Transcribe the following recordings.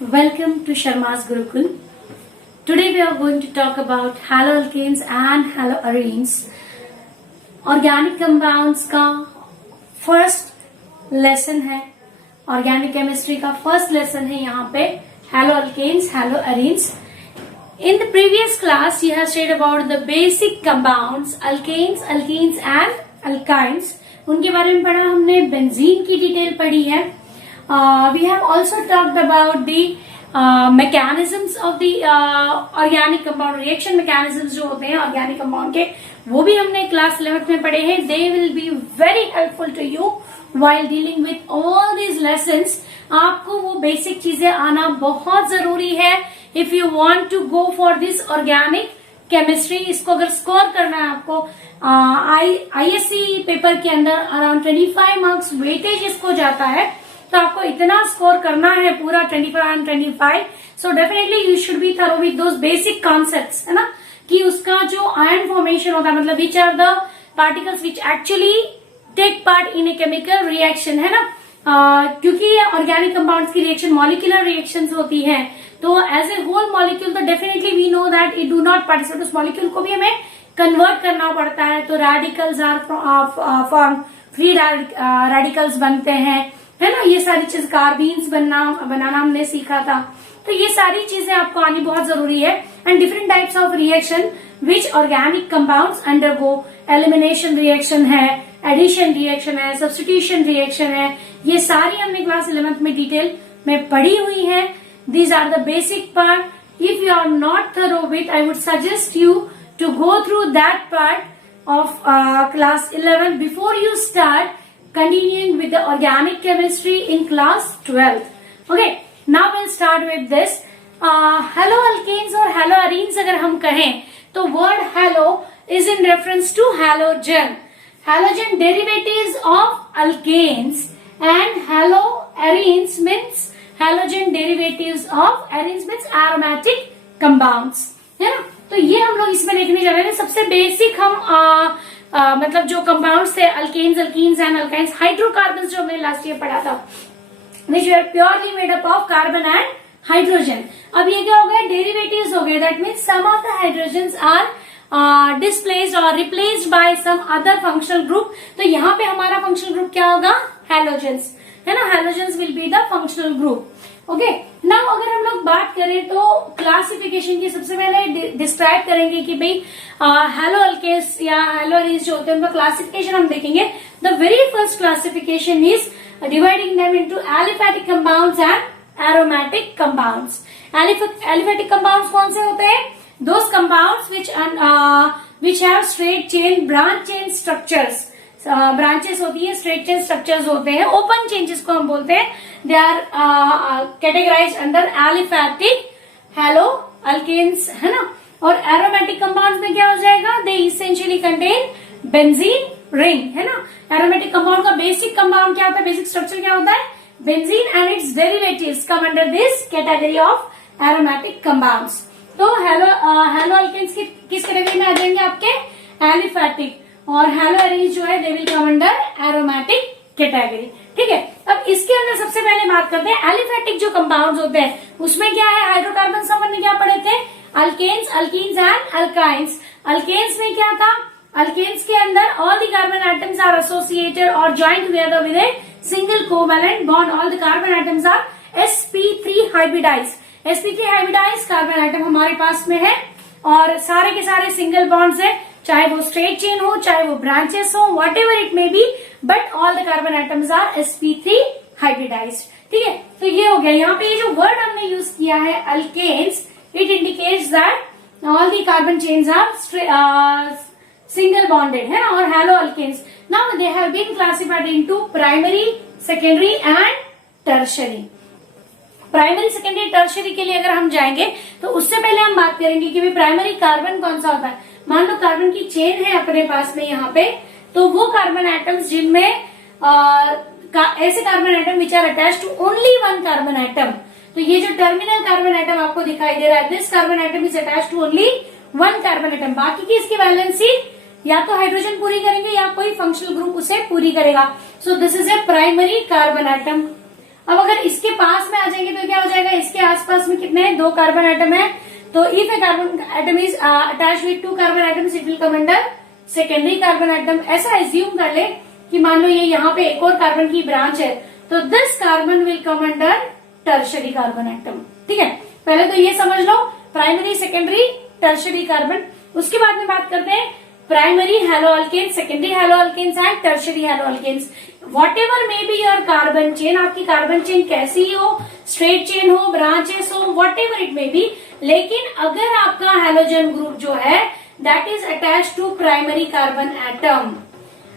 Welcome to Sharma's Gurukul. Today we are going to talk about haloalkanes and haloarenes. Organic compounds का first lesson है, organic chemistry का first lesson है यहाँ पे haloalkanes, haloarenes. In the previous class, you have studied about the basic compounds, alkanes, alkenes and alkynes. उनके बारे में पढ़ा हमने, बेंजीन की डिटेल पढ़ी है. We have also talked about the mechanisms of the organic compound, reaction mechanisms जो होते हैं organic compound के, वो भी हमने क्लास 11th में पढ़े हैं. They will be very helpful to you while dealing with all these lessons. आपको वो बेसिक चीजें आना बहुत जरूरी है if you want to go for this organic chemistry. इसको अगर स्कोर करना है आपको आईएससी पेपर के अंदर अराउंड 25 मार्क्स वेटेज इसको जाता है, तो आपको इतना स्कोर करना है पूरा 25 and 25. So definitely you should be thorough with those basic concepts, है ना, कि उसका जो आयन फॉर्मेशन होता है, मतलब which are the particles which actually take part in a chemical reaction, है ना. क्योंकि ऑर्गेनिक कंपाउंड्स की रिएक्शन मॉलिक्यूलर रिएक्शंस होती हैं, तो एज ए होल मॉलिक्यूल तो definitely we know that it do not participate. उस मॉलिक्यूल को भी हमें कन्वर्ट करना पड़ता है, तो radicals are form, free radicals बनते हैं, है ना. ये सारी चीज कार्बीन्स बनाना हमने सीखा था, तो ये सारी चीजें आपको आनी बहुत जरूरी है. And different types of reaction which organic compounds undergo, elimination reaction है, एडिशन रिएक्शन है, सब्स्टिट्यूशन रिएक्शन है, ये सारी हमने क्लास 11th में डिटेल में पढ़ी हुई है. These are the basic part. If you are not thorough with, I would suggest you to go through that part of class 11 before you start continuing with the organic chemistry in class 12th. Okay, now we'll start with this. Haloalkanes और haloarenes अगर हम कहें तो word halo is in reference to halogen. Halogen derivatives of alkanes and haloarenes means halogen derivatives of arenes means aromatic compounds, है ना. तो ये हम लोग इसमें देखने जा रहे हैं. सबसे बेसिक हम मतलब जो कंपाउंड्स थे alkanes, alkenes and alkynes, hydrocarbons जो हमने लास्ट ईयर पढ़ा था, which were purely made up of carbon and hydrogen. अब ये क्या हो गया, डेरिवेटिव्स हो गए. That means some of the hydrogens are displaced और replaced by some other functional group. तो यहाँ पे हमारा फंक्शनल ग्रुप क्या होगा, हैलोजेंस, है ना. Halogens will be the functional group. Okay, now अगर हम लोग बात करें तो क्लासिफिकेशन की सबसे पहले डिस्क्राइब करेंगे कि भाई हैलोअल्केन्स या हैलोअरेन्स जो होते हैं उनका क्लासिफिकेशन हम देखेंगे. The very first classification is dividing them into aliphatic compounds and aromatic compounds. Aliphatic compounds कौन से होते हैं, those compounds which have straight chain, branch chain structures. Branches होती है, स्ट्रेट चेन स्ट्रक्चर्स होते हैं, ओपन चेन जिसको हम बोलते हैं. They are categorized under aliphatic haloalkanes, है ना. और एरोमेटिक कंपाउंड्स में क्या हो जाएगा, दे इसेंशियली कंटेन बेंजीन रिंग, है ना. एरोमेटिक कंपाउंड का बेसिक कंपाउंड क्या होता है, बेसिक स्ट्रक्चर क्या होता है, benzene and its derivatives come under this category of aromatic compounds. तो हैलोअल्केन्स किस कैटेगरी में आ जाएंगे आपके, एलिफैटिक, और हैलोअरेन्स जो है they will come under aromatic category. ठीक है, अब इसके अंदर सबसे पहले बात करते हैं एलिफैटिक जो कंपाउंड्स होते हैं उसमें क्या है, हाइड्रोकार्बन अपन ने क्या पढ़े थे, alkanes, alkenes and alkynes. Alkanes में क्या था, अल्केन्स के अंदर all the carbon atoms are associated और joint together with a single covalent bond. All the carbon atoms are sp3 hybridize. sp3 hybridize carbon atom हमारे पास में है और सारे के सारे सिंगल बॉन्ड्स है, चाहे वो स्ट्रेट चेन हो, चाहे वो ब्रांचेस हो, whatever it may be, but all the carbon atoms are sp3 hybridized. ठीक है, तो ये हो गया. यहाँ पे ये जो वर्ड हमने यूज किया है alkanes, it indicates that all the carbon chains are single bonded, है ना. और halo alkanes, now they have been classified into primary, secondary and tertiary. Primary, secondary, tertiary के लिए अगर हम जाएंगे तो उससे पहले हम बात करेंगे कि प्राइमरी कार्बन कौन सा होता है. मान लो कार्बन की चेन है अपने पास में यहाँ पे, तो वो कार्बन एटम्स जिनमें ऐसे carbon atom which are attach to only one carbon atom. तो ये जो टर्मिनल कार्बन एटम आपको दिखाई दे रहा है, this carbon atom is attach to only one carbon atom. बाकी की इसकी वैलेंसी या तो हाइड्रोजन पूरी करेंगे या कोई फंक्शनल ग्रुप उसे पूरी करेगा. सो this is a primary carbon atom. अब अगर इसके पास में आ जाएंगे तो क्या हो जाएगा, इसके पास में कितने हैं, 2 कार्बन एटम है। तो if A carbon atom is attach with 2 carbon atoms it will come under secondary carbon atom. ऐसा एज्यूम कर ले कि मान लो ये यहाँ पे एक और कार्बन की ब्रांच है, तो this carbon will come under tertiary carbon atom. ठीक है, पहले तो ये समझ लो प्राइमरी, सेकेंडरी, टर्शरी कार्बन। उसके बाद में बात करते हैं primary haloalkanes, secondary haloalkanes and tertiary haloalkanes. Whatever may be your carbon chain, आपकी कार्बन चेन कैसी ही हो, स्ट्रेट चेन हो, ब्रांचेस हो, whatever it may be, लेकिन अगर आपका हैलोजन ग्रुप जो है that is attach to primary carbon atom.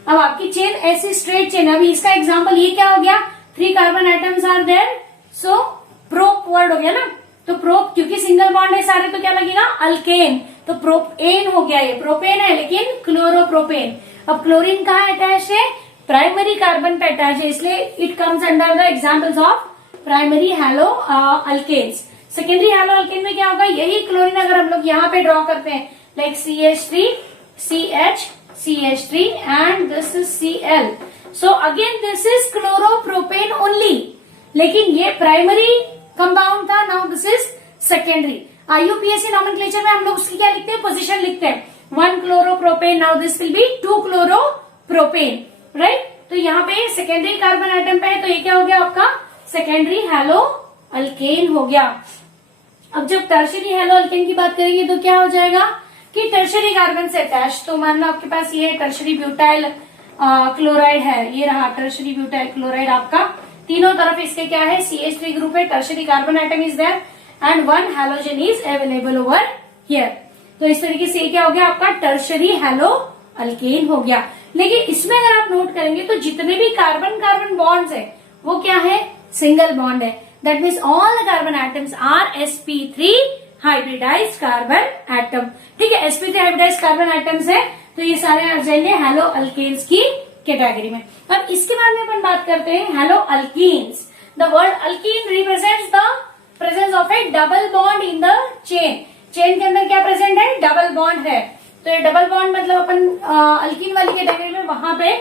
अब आपकी चेन ऐसी स्ट्रेट चेन, अभी इसका एग्जाम्पल ये क्या हो गया, 3 carbon atoms are there, so prop word हो गया ना। तो प्रोप क्योंकि सिंगल बॉन्ड है सारे, तो क्या लगेगा, अल्केन, तो प्रोपेन हो गया, ये प्रोपेन है लेकिन क्लोरोप्रोपेन। अब क्लोरीन कहाँ अटैच है, प्राइमरी कार्बन पे अटैच है, इसलिए it comes under the examples of primary halo alkanes. Secondary halo alkane में क्या होगा, यही क्लोरीन अगर हम लोग यहाँ पे ड्रॉ करते हैं like CH3, CH, CH3 and this is Cl. So again this is chloropropane only. लेकिन ये प्राइमरी कंपाउंड था, now this is secondary. IUPAC nomenclature में हम लोग उसकी क्या लिखते हैं, पोजीशन लिखते हैं, 1 chloropropane, now this will be 2 chloropropane, right. तो यहाँ पे सेकेंडरी कार्बन एटम पे है, तो ये क्या हो गया आपका सेकेंडरी हैलो अल्केन हो गया। अब जब टर्शरी हैलो अल्केन की बात करेंगे तो क्या हो जाएगा कि टर्शरी कार्बन से अटैच, तो मान लो आपके पास ये टर्शरी ब्यूटाइल क्लोराइड है, ये रहा टर्शरी ब्यूटाइल क्लोराइड आपका, तीनों तरफ इसके क्या है, CH3 ग्रुप है, tertiary carbon atom is there and 1 halogen is available over here. तो इस तरीके से क्या हो गया आपका टर्शरी हैलो अल्केन हो गया। लेकिन इसमें अगर आप नोट करेंगे तो जितने भी कार्बन कार्बन बॉन्ड्स है वो क्या है, सिंगल बॉन्ड है। That means all the carbon atoms are sp3 hybridized carbon atom. ठीक है, sp3 हाइब्रिडाइज्ड कार्बन एटम्स है, तो ये सारे आ जाएंगे हैलो अल्केन्स की कैटेगरी में। अब इसके बाद में अपन बात करते हैं hello alkenes. The word alkyne represents the presence of A double bond in the chain. Chain के अंदर क्या प्रेजेंट है, डबल बॉन्ड है। तो ये डबल बॉन्ड मतलब अपन अल्कीन वाली कैटेगरी में वहां पे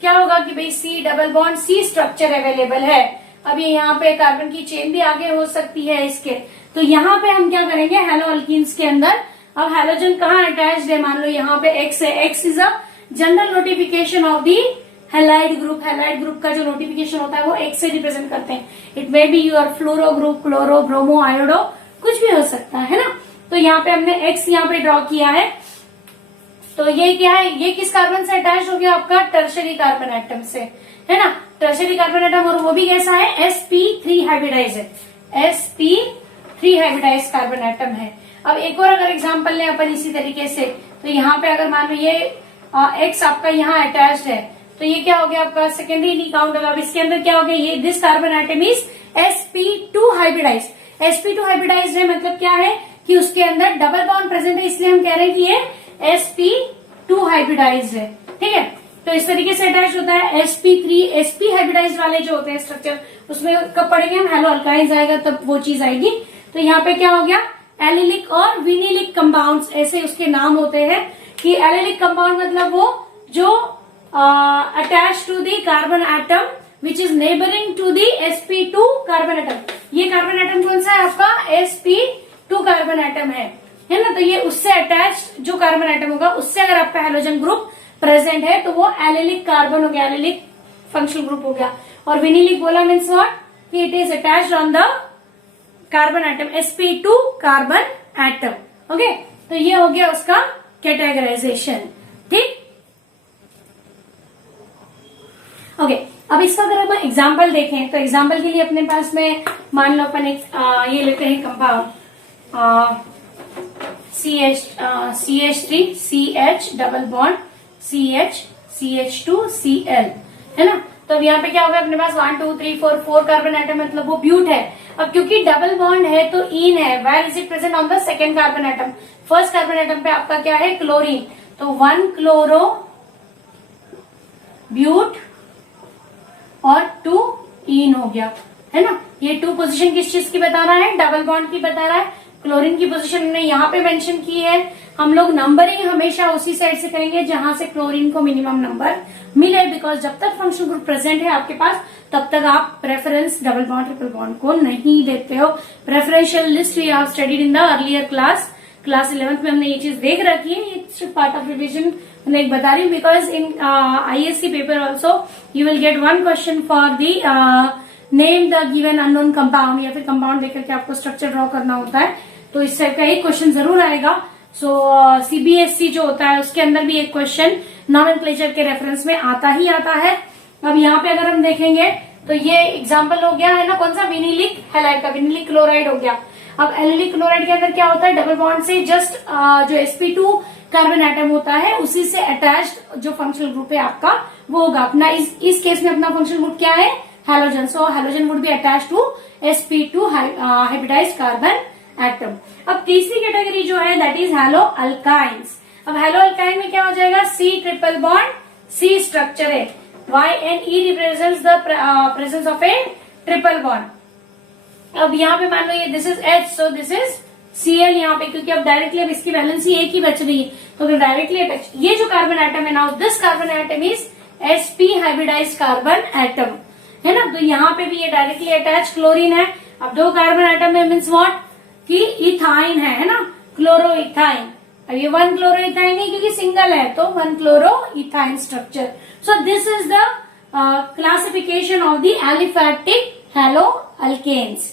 क्या होगा कि भाई C double bond C structure available है। अब ये यहाँ पे कार्बन की चेन भी आगे हो सकती है इसके, तो यहाँ पे हम क्या करेंगे हैलो अल्कीन्स के अंदर। अब हैलोजन कहाँ अटैच्ड है, मान लो यहाँ पे X है, X is a general notification of the halide group. Halide group का जो नोटिफिकेशन होता है वो X से रिप्रेजेंट करते हैं। It may be your fluoro group, chloro, bromo, iodo, कुछ भी हो सकता है ना। तो यहाँ पे हमने X यहाँ पे ड्रॉ किया है, तो ये क्या है, ये किस कार्बन से अटैच हो गया आपका टर्शरी कार्बन एटम से, है ना। टर्शरी कार्बन एटम, और वो भी कैसा है, sp3 हाइब्रिडाइज है, sp3 हाइब्रिडाइज कार्बन एटम है। अब एक और अगर एग्जांपल लें अपन इसी तरीके से, तो यहाँ पे अगर मान लो ये X आपका यहाँ अटैच्ड है, तो ये क्या हो गया आपका सेकेंडरी नहीं काउंट होगा। अब इसके अंदर क्या हो गया, ये this carbon atom is sp2 hybridize. sp2 hybridize है मतलब क्या है कि उसके अंदर डबल बॉन्ड प्रेजेंट है, इसलिए हम कह रहे हैं कि ये sp2 हाइब्रिडाइज है। ठीक है, तो इस तरीके से अटैच होता है। sp3 sp हाइब्रिडाइज वाले जो होते हैं स्ट्रक्चर, उसमें कब पढ़ेंगे हम, हैलो अल्काइंस आएगा तब वो चीज आएगी। तो यहाँ पे क्या हो गया, एलिलिक और विनिलिक कंपाउंड्स, ऐसे उसके नाम होते हैं कि एलिलिक कंपाउंड मतलब वो जो attach to the carbon atom which is neighboring to the sp2 carbon atom. ये कार्बन एटम कौन सा है आपका, sp2 कार्बन एटम है ना। तो ये उससे अटैच जो कार्बन एटम होगा उससे अगर आपका हैलोजन ग्रुप प्रेजेंट है तो वो एलिलिक कार्बन हो गया, एलिलिक फंक्शनल ग्रुप हो गया। और विनिलिक बोला मीन्स व्हाट, कि it is attached on the carbon atom, sp2 carbon atom. Okay, तो ये हो गया उसका कैटेगराइजेशन। ठीक, ओके। अब इसका अगर हम एग्जाम्पल देखें तो एग्जाम्पल के लिए अपने पास में मान लो अपन एक ये लेते हैं compound CH3 CH double bond CH CH2 Cl, है ना। तो अब यहाँ पे क्या होगा, अपने पास 1 2 3 4 कार्बन एटम, मतलब वो ब्यूट है। अब क्योंकि डबल बॉन्ड है तो इन है, where is it present on the second carbon atom. First carbon atom पे आपका क्या है, क्लोरीन, तो 1 क्लोरो ब्यूट और 2 इन हो गया, है ना। ये 2 पोजीशन किस चीज की बता रहा है, डबल बॉन्ड की बता रहा है। क्लोरीन की पोजीशन हमने यहाँ पे मेंशन की है। हम लोग नंबरिंग हमेशा उसी साइड से करेंगे जहां से क्लोरीन को मिनिमम नंबर मिले, बिकॉज जब तक फंक्शनल ग्रुप प्रेजेंट है आपके पास तब तक आप preference double bond triple bond को नहीं देते हो। Preferential list we have studied in the earlier class 11th में हमने ये चीज देख रखी है. इट्स पार्ट ऑफ रिविजन मैं एक बता रही हूँ, because in ISC paper also you will get one question for the name the given unknown compound, या फिर कंपाउंड देकर के आपको स्ट्रक्चर ड्रॉ करना होता है. तो इस टाइप का एक क्वेश्चन जरूर आएगा. सो CBSE जो होता है उसके अंदर भी एक क्वेश्चन नॉमेनक्लेचर के रेफरेंस में आता ही आता है. अब यहाँ पे अगर हम देखेंगे तो ये एग्जाम्पल हो गया है ना, कौन सा, विनिलिक हैलाइड का, विनिलिक क्लोराइड हो गया. अब एलिलिक क्लोराइड के अंदर क्या होता है, डबल बॉन्ड से जस्ट जो sp2 कार्बन एटम होता है उसी से अटैच्ड जो फंक्शनल ग्रुप है आपका वो होगा अपना. इस केस में अपना फंक्शनल ग्रुप क्या है, halogen. So halogen would be attach to sp2 hybridized carbon atom. अब तीसरी कैटेगरी जो है दैट इज हैलो अल्काइंस. अब हैलो अल्काइन में क्या हो जाएगा, C triple bond C structure है, YNE represents the presence of a triple bond. अब यहाँ पे मान लो ये this is H, so this is Cl यहाँ पे, क्योंकि अब डायरेक्टली अब इसकी वैलेंसी एक ही बच रही है तो फिर डायरेक्टली अटैच. ये जो कार्बन एटम है now this carbon atom is sp hybridised carbon atom है ना. तो यहाँ पे भी ये डायरेक्टली अटैच क्लोरीन है. अब दो कार्बन एटम है मीन्स व्हाट कि इथाइन है ना, क्लोरो इथाइन. अब ये वन क्लोरो इथाइन है क्योंकि सिंगल है तो one chloroethyne structure. So this is the classification of the aliphatic haloalkanes,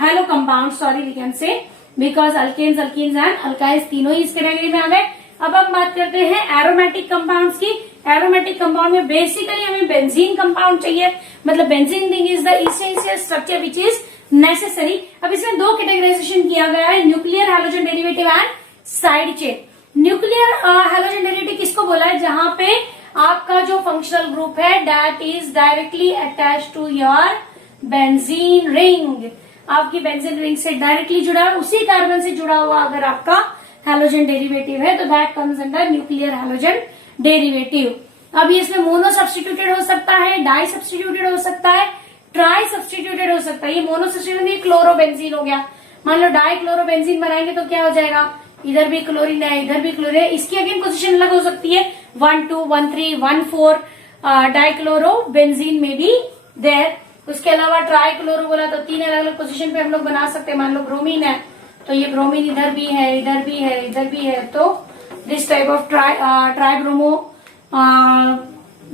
halo compound, sorry we can say, because alkanes, alkenes and alkyls तीनों ही इस category में आ गए. अब हम बात करते हैं एरोमेटिक कंपाउंड्स की. एरोमेटिक कंपाउंड में बेसिकली हमें बेंजीन कंपाउंड चाहिए, मतलब benzene thing is the essential structure which is necessary. अब इसमें दो कैटेगराइजेशन किया गया है, nuclear halogen derivative and side chain. Nuclear halogen derivative किसको बोला है, जहां पे आपका जो फंक्शनल ग्रुप है that is directly attach to your benzene ring. आपकी बेंजीन रिंग से डायरेक्टली जुड़ा है, उसी कार्बन से जुड़ा हुआ अगर आपका हैलोजन डेरिवेटिव है तो that comes under nuclear halogen derivative. अब इसमें मोनो सब्स्टिट्यूटेड हो सकता है, डाई सब्स्टिट्यूटेड हो सकता है, ट्राई सब्स्टिट्यूटेड हो सकता है. ये मोनो सब्स्टिट्यूटेड क्लोरोबेंजीन हो गया. मान लो डाई क्लोरोबेंजीन बनाएंगे तो क्या हो जाएगा, इधर भी क्लोरीन है इधर भी क्लोरीन है. इसकी अगेन पोजीशन अलग हो सकती है, 1 2 1 3 1 4 डाई क्लोरोबेंजीन में भी देयर. उसके अलावा ट्राई क्लोरो बोला तो तीन अलग अलग पोजीशन पे हम लोग बना सकते हैं. मान लो ब्रोमीन है तो ये ब्रोमीन इधर भी है इधर भी है इधर भी है, तो this type of tri bromo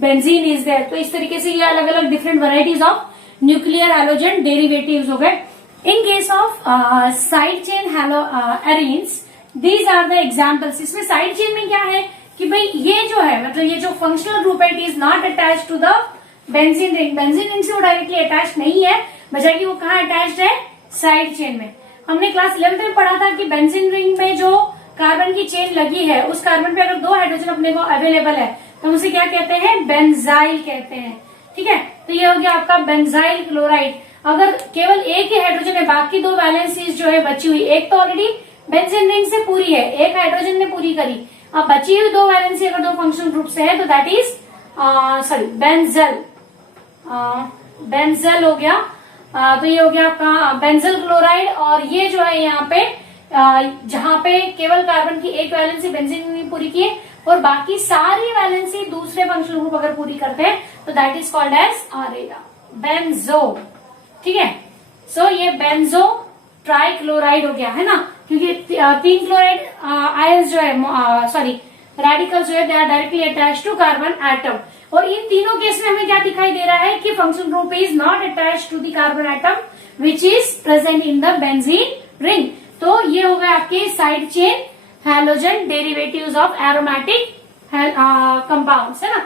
benzene is there. तो इस तरीके से ये अलग अलग different varieties of nuclear halogen derivatives हो गए. In case of side chain halo arenes, these are the examples. इसमें साइड चेन में क्या है कि भाई ये जो है मतलब ये जो फंक्शनल ग्रुप है it is not attach to the benzene ring. Benzene ring से वो डायरेक्टली अटैच नहीं है, बजाय कि वो कहाँ अटैच्ड है, साइड चेन में. हमने क्लास 11th में पढ़ा था कि बेंजीन रिंग में जो कार्बन की चेन लगी है उस कार्बन पे अगर दो हाइड्रोजन अपने को अवेलेबल है तो उसे क्या कहते हैं, बेंजाइल कहते हैं. ठीक है, तो ये हो गया आपका बेंजाइल क्लोराइड. अगर केवल एक ही हाइड्रोजन है, बाकी दो वैलेंसीज जो है बची हुई, एक तो ऑलरेडी बेंजीन रिंग से पूरी है, एक हाइड्रोजन ने पूरी करी, अब बची हुई दो वैलेंसी अगर दो फंक्शनल ग्रुप से है तो दैट इज सॉरी बेंजल हो गया. तो ये हो गया आपका बेंजल क्लोराइड. और ये जो है यहाँ पे जहां पे केवल कार्बन की एक वैलेंसी बेंजीन ने पूरी की है और बाकी सारी वैलेंसी दूसरे फंक्शनल ग्रुप अगर पूरी करते हैं तो that is called as benzo. ठीक है, सो ये बेंजो ट्राई क्लोराइड हो गया है ना, क्योंकि तीन क्लोराइड आयंस जो है सॉरी रेडिकल्स जो है they are directly attach to carbon atom. और इन तीनों केस में हमें क्या दिखाई दे रहा है कि functional group is not attach to the carbon atom which is present in the benzene ring. तो ये हो गए आपके side chain halogen derivatives of aromatic compounds है ना.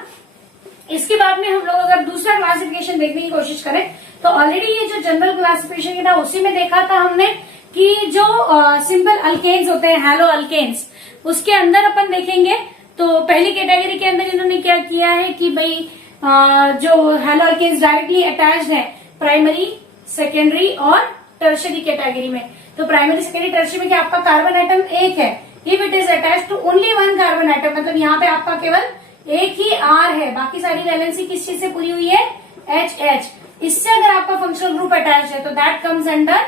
इसके बाद में हम लोग अगर दूसरा क्लासिफिकेशन देखने की कोशिश करें तो ऑलरेडी ये जो जनरल क्लासिफिकेशन था उसी में देखा था हमने कि जो सिंपल अल्केन्स होते हैं, हैलो अल्केन्स, उसके अंदर अपन देखेंगे तो पहली कैटेगरी के अंदर इन्होंने क्या किया है कि भाई जो हैलो अल्केन्स डायरेक्टली अटैच्ड है प्राइमरी, सेकेंडरी और टर्शरी कैटेगरी में. तो प्राइमरी, सेकेंडरी, टर्शरी में क्या आपका कार्बन एटम एक है, if it is attach to only one carbon atom, मतलब यहाँ पे आपका केवल एक ही R है, बाकी सारी वैलेंसी किस चीज से पूरी हुई है, HH. इससे अगर आपका फंक्शनल ग्रुप अटैच है तो that comes under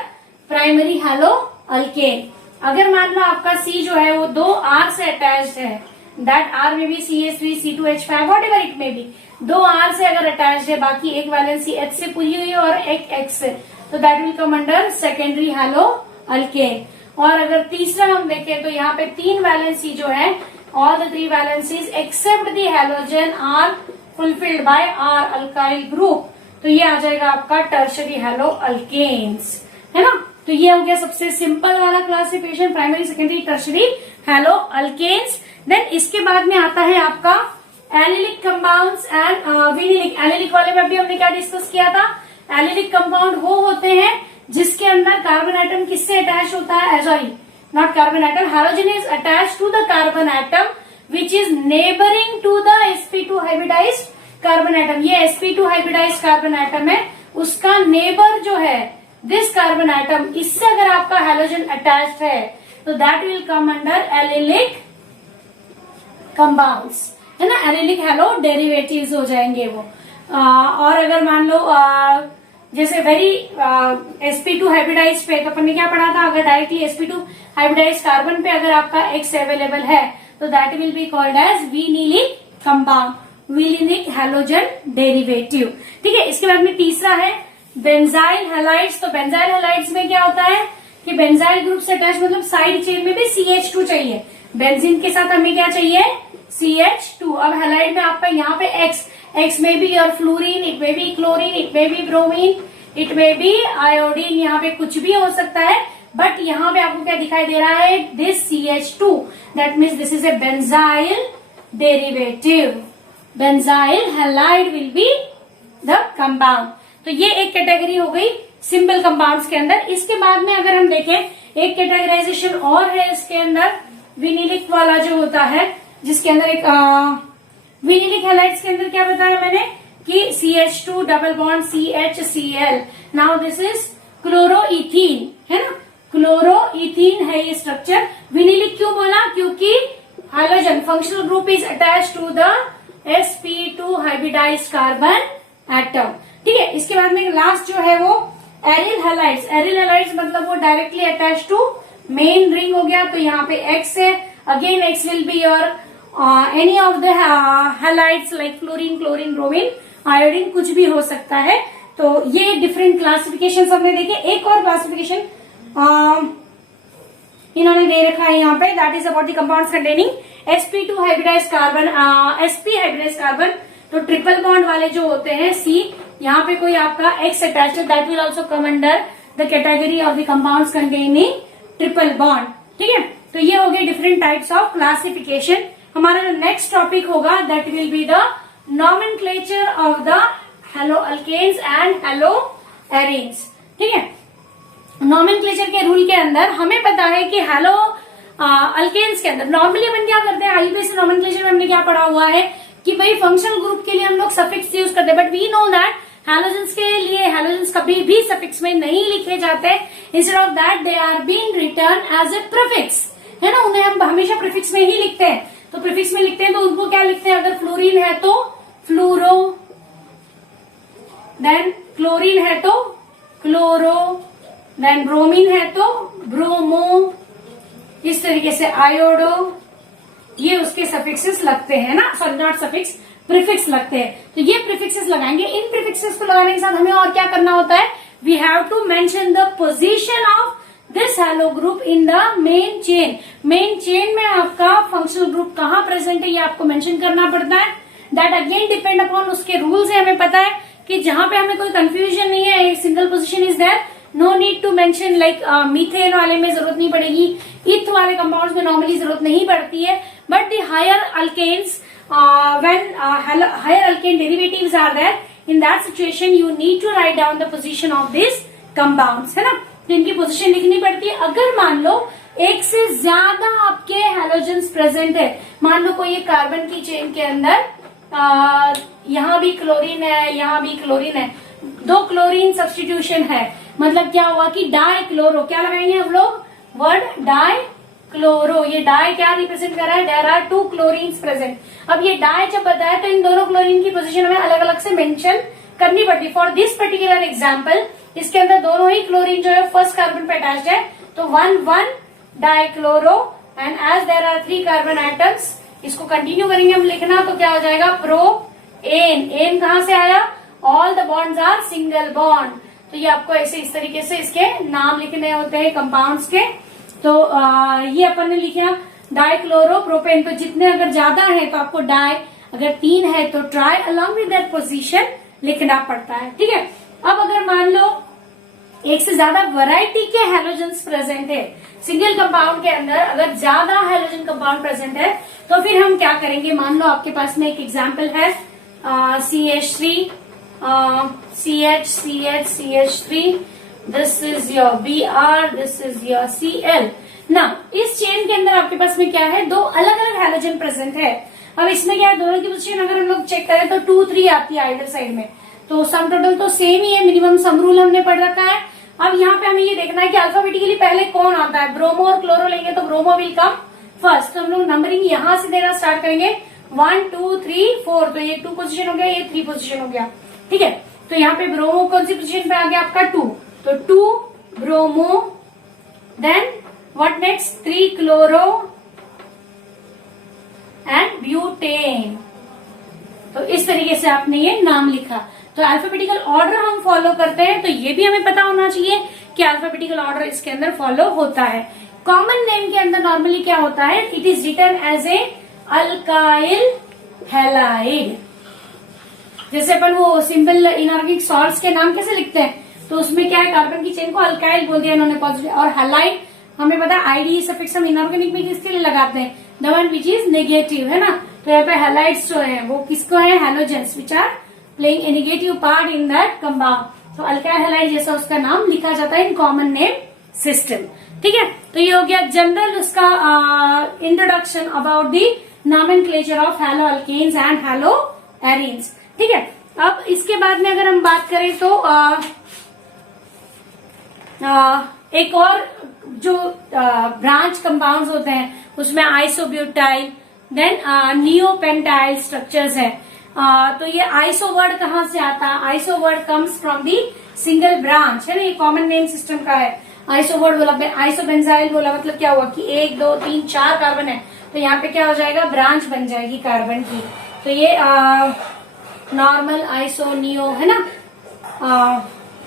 primary hello alkane. अगर मान लो आपका C जो है वो दो R से अटैच्ड है, दैट R में भी CH3, C2H5 what ever it में भी, दो R से अगर अटैच्ड है, बाकी एक वैलेंसी H से पूरी हुई है और एक X से, तो that will come under secondary halo alkane. और अगर तीसरा हम देखें तो यहाँ पे 3 वैलेंसी जो है, all the 3 valencies except the halogen are fulfilled by R alkyl group, तो ये आ जाएगा आपका टर्शरी हैलो अल्केन्स, है ना। तो ये हो गया सबसे सिंपल वाला classification, primary secondary tertiary halo alkanes. Then इसके बाद में आता है आपका allylic compounds and vinylic. Allylic वाले में भी हमने क्या डिस्कस किया था, एलिलिक कंपाउंड वो होते हैं जिसके अंदर कार्बन एटम किससे अटैच होता है, sorry not carbon atom, halogen is attach to the carbon atom which is neighboring to the sp2 hybridized carbon atom. ये sp2 हाइब्रिडाइज्ड कार्बन एटम है, उसका नेबर जो है दिस कार्बन एटम, इससे अगर आपका हैलोजन अटैच्ड है तो that will come under allylic compounds, है ना। एलिलिक हैलो डेरिवेटिव्स हो जाएंगे वो। और अगर मान लो जैसे वेरी sp2 हाइब्रिडाइज पे अपन ने क्या पढ़ा था, अगर डायरेक्टली sp2 हाइब्रिडाइज कार्बन पे अगर आपका X अवेलेबल है तो that will be called as vinylic compound, vinylic halogen derivative. ठीक है, इसके बाद में तीसरा है बेंजाइल हैलाइड्स। तो बेंजाइल हैलाइड्स में क्या होता है कि बेंजाइल ग्रुप से अटैच, मतलब साइड चेन में भी CH2 चाहिए, बेंजीन के साथ हमें क्या चाहिए, CH2। अब हैलाइड में आपका यहाँ पे X में भी योर फ्लोरीन, इट में भी क्लोरीन, इट में भी ब्रोमीन, इट में भी आयोडीन, यहाँ पे कुछ भी हो सकता है, बट यहाँ पे आपको क्या दिखाई दे रहा है, this CH2, that means this is a benzyl derivative. Benzyl halide will be the compound. तो ये एक कैटेगरी हो गई सिंपल कंपाउंड्स के अंदर। इसके बाद में अगर हम देखें एक कैटेगराइजेशन और है इसके अंदर, विनिलिक वाला जो होता है, जिसके अंदर एक विनिलिक हैलाइड्स के अंदर क्या बताया मैंने कि CH2 double bond CHCl। Now this is chloroethene, है ना, क्लोरोइथीन है ये स्ट्रक्चर। विनिलिक क्यों बोला, क्योंकि hydrogen functional group is attach to the sp2 hybridized carbon atom. ठीक है, इसके बाद में लास्ट जो है वो एरिल हैलाइड्स। एरिल हैलाइड्स मतलब वो directly attach to main ring हो गया, तो यहाँ पे X है, again X will be your any of the halides like fluorine, chlorine, bromine, iodine, कुछ भी हो सकता है। तो ये डिफरेंट क्लासिफिकेशन हमने देखे। एक और क्लासिफिकेशन इन्होंने दे रखा है यहाँ पे, that is about the compounds containing sp2 hybridized carbon, sp hybridised carbon. तो ट्रिपल बॉन्ड वाले जो होते हैं C, यहाँ पे कोई आपका X अटैच है, that will also come under the category of the compounds containing triple bond. ठीक है, तो ये हो गए डिफरेंट टाइप्स ऑफ क्लासिफिकेशन। हमारा जो नेक्स्ट टॉपिक होगा that will be the nomenclature of the halo alkanes and halo arenes. ठीक है, नॉमेनक्लेचर के रूल के अंदर हमें पता है कि हैलो अल्केन्स के अंदर नॉर्मली अपन क्या करते हैं, आईयूपीएसी नॉमेनक्लेचर में हमने क्या पढ़ा हुआ है कि भाई फंक्शनल ग्रुप के लिए हम लोग सफिक्स यूज करते हैं, but we know that halogens के लिए हैलोजेंस कभी भी सफिक्स में नहीं लिखे जाते, instead of that they are being return as a prefix, है ना। उन्हें हम हमेशा प्रीफिक्स में ही लिखते हैं। तो प्रीफिक्स में लिखते हैं तो उनको क्या लिखते हैं, अगर फ्लोरीन है तो फ्लूरो, देन क्लोरीन है तो क्लोरो, देन ब्रोमीन है तो ब्रोमो, इस तरीके से आयोडो, ये उसके सफिक्सेस लगते हैं ना, सॉरी नॉट सफिक्स, प्रीफिक्स लगते हैं। तो ये प्रीफिक्सेस लगाएंगे। इन प्रीफिक्सेस को लगाने के साथ हमें और क्या करना होता है, we have to mention the position of this halo group in the main chain. Main chain में आपका फंक्शनल ग्रुप कहाँ प्रेजेंट है ये आपको मेंशन करना पड़ता है। दैट अगेन डिपेंड अपॉन उसके रूल्स है। हमें पता है कि जहां पे हमें कोई कंफ्यूजन नहीं है, एक single position is there, no need to mention, like methane वाले में जरूरत नहीं पड़ेगी, इथ वाले कंपाउंड्स में नॉर्मली जरूरत नहीं पड़ती है, but the higher alkanes when higher alkane derivatives are there, in that situation you need to write down the position of these compounds, है ना। तो इनकी पोजीशन लिखनी पड़ती है। अगर मान लो एक से ज्यादा आपके हैलोजेंस प्रेजेंट है, मान लो कोई एक कार्बन की चेन के अंदर यहाँ भी क्लोरीन है, यहाँ भी क्लोरीन है, 2 क्लोरीन सब्स्टिट्यूशन है, मतलब क्या हुआ कि डाई क्लोरो, क्या लगाएंगे हम लोग, वर्ड डाई क्लोरो। ये डाई क्या रिप्रेजेंट कर रहा है, देयर आर 2 क्लोरीन्स प्रेजेंट। अब ये डाई जब बताया तो इन दोनों क्लोरीन की पोजीशन हमें अलग अलग से मेंशन करनी पड़ती है। फॉर दिस पर्टिकुलर एग्जांपल, इसके अंदर दोनों ही क्लोरीन जो है फर्स्ट कार्बन पे अटैच्ड है, तो 1 dichloro, and as there are 3 carbon atoms, इसको कंटिन्यू करेंगे हम लिखना, तो क्या हो जाएगा, प्रो एन। एन कहां से आया, all the bonds are single bond, तो ये आपको ऐसे इस तरीके से इसके नाम लिखने होते हैं कंपाउंड्स के। तो ये अपन ने लिखा डाइक्लोरोप्रोपेन, तो जितने अगर ज्यादा है तो आपको डाई, अगर 3 है तो try along with that position लिखना पड़ता है। ठीक है, अब अगर मान लो एक से ज्यादा वैरायटी के हैलोजेंस प्रेजेंट है सिंगल कंपाउंड के अंदर, अगर ज्यादा हैलोजन कंपाउंड प्रेजेंट है तो फिर हम क्या करेंगे। मान लो आपके पास में एक एग्जांपल है CH3, CH3, this is your Br, this is your Cl। ना इस चेन के अंदर आपके पास में क्या है, 2 अलग अलग हैलोजन प्रेजेंट है। अब इसमें क्या है, दोनों की पोजीशन अगर हम लोग चेक करें तो 2, 3 आती है आइडर साइड में, तो सम टोटल तो सेम ही है, मिनिमम सम रूल हमने पढ़ रखा है। अब यहाँ पे हमें ये देखना है कि अल्फाबेटिकली पहले कौन आता है। ब्रोमो और क्लोरो लेंगे तो ब्रोमो विल कम फर्स्ट, तो हम लोग नंबरिंग यहाँ से देना स्टार्ट करेंगे 1, 2, 3, 4, तो ये 2 पोजीशन हो गया, ये 3 पोजीशन हो गया। ठीक है, तो यहाँ पे ब्रोमो कौन सी पोजीशन पे आ गया आपका 2, तो 2 bromo, then what next 3 chloro and butane. तो इस तरीके से आपने ये नाम लिखा। तो अल्फाबेटिकल ऑर्डर हम फॉलो करते हैं, तो ये भी हमें पता होना चाहिए कि अल्फाबेटिकल ऑर्डर इसके अंदर फॉलो होता है। कॉमन नेम के अंदर नॉर्मली क्या होता है, it is written as a alkyl halide. जैसे अपन वो सिंपल इनऑर्गेनिक सॉल्ट्स के नाम कैसे लिखते हैं, तो उसमें क्या है, कार्बन की चेन को अल्काइल बोल दिया इन्होंने पॉजिटिव, और हैलाइड हमें पता है आईडी सफिक्स हम इनऑर्गेनिक में किसके लिए लगाते हैं, the one which is negative, है ना। तो यहाँ पे हैलाइड्स जो है वो किसको है, halogens which are playing a negative part in that compound. तो अल्काइल हैलाइड जैसा उसका नाम लिखा जाता है इन कॉमन नेम सिस्टम। ठीक है, तो ये हो गया जनरल उसका introduction about the nomenclature of halo alkanes and halo arenes. ठीक है, अब इसके बाद में अगर हम बात करें तो एक और जो ब्रांच कंपाउंड्स होते हैं उसमें आइसोब्यूटाइल, देन नियोपेंटाइल स्ट्रक्चर्स है। तो ये आइसो वर्ड कहाँ से आता है, iso word comes from the single branch, है ना, ये कॉमन नेम सिस्टम का है। आइसो वर्ड बोला, आइसोबेंजाइल बोला, मतलब क्या हुआ कि 1, 2, 3, 4 कार्बन है, तो यहाँ पे क्या हो जाएगा, ब्रांच बन जाएगी कार्बन की। तो ये नॉर्मल आइसो नियो, है ना,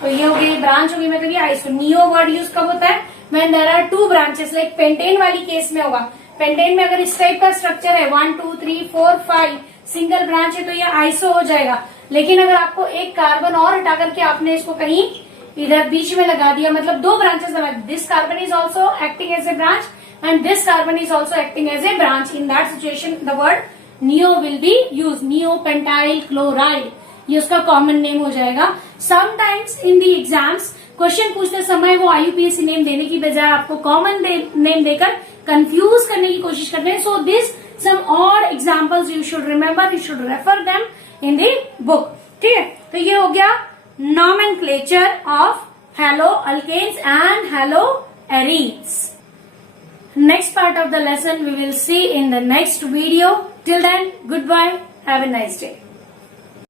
तो ये हो गई ब्रांच होगी, मतलब ये आइसो। नियो वर्ड यूज कब होता है, when there are 2 branches, like pentane वाली केस में होगा। पेंटेन में अगर इस टाइप का स्ट्रक्चर है 1, 2, 3, 4, 5 सिंगल ब्रांच है तो ये आइसो हो जाएगा। लेकिन अगर आपको एक कार्बन और हटा करके आपने इसको कहीं इधर बीच में लगा दिया, मतलब 2 ब्रांचेस लगा, this carbon is also acting as a branch and this carbon is also acting as a branch, in that situation the word neo will be use, neopentyl chloride, ये उसका कॉमन नेम हो जाएगा। Sometimes in the exams question पूछते समय वो IUPAC name देने की बजाय आपको कॉमन नेम देकर कंफ्यूज करने की कोशिश करते हैं। सो दिस सम और examples you should remember, you should refer them in the book. ठीक है, तो ये हो गया nomenclature of halo alkanes and halo arenes. Next part of the lesson we will see in the next video. Till then, goodbye. Have a nice day.